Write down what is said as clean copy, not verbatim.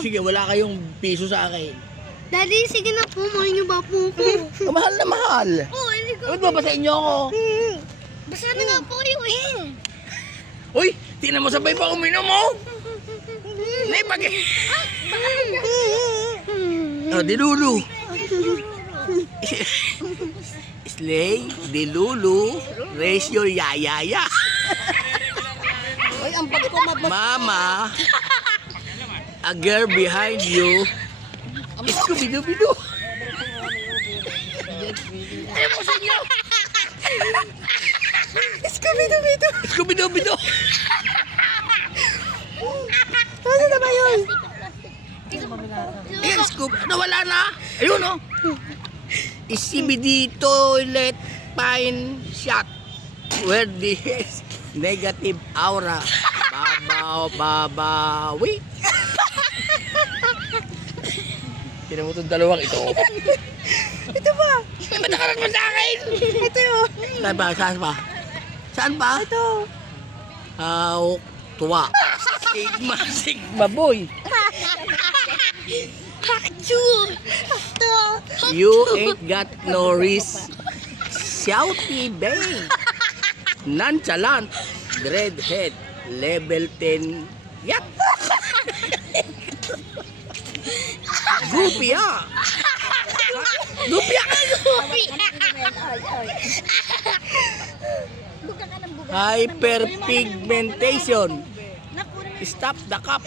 sige, wala kayong piso sa akin. Daddy, sige na po. Mahal niyo ba po ako? Mahal na mahal. Oo, hindi ko. Ba't babasahin niyo ako? Basta na nga po kayo eh. Uy, tingnan mo sabay pa uminom mo. Nay, Oh, dilulu. Slay, dilulu, raise your yayaya. Ay, ang bag ko Mama, a girl behind you. Scooby-Doo. Ayaw mo sa inyo. Scooby-Doo. Ano na ba yun? Ayan, Scooby. Nawala na. Ayun, oh. CBD toilet pine shot where the negative aura babawi. Tignan mo itong dalawang ito. Ito ba? Ay, ba't nakarat mo sa akin? Ito yun. Saan ba? Ito. Tuwa. Sigma boy. You ain't got no risk. Shouty babe. Nonchalant. Dreadhead. Level 10. Yak. Gupia. Hyperpigmentation. Stop the cup.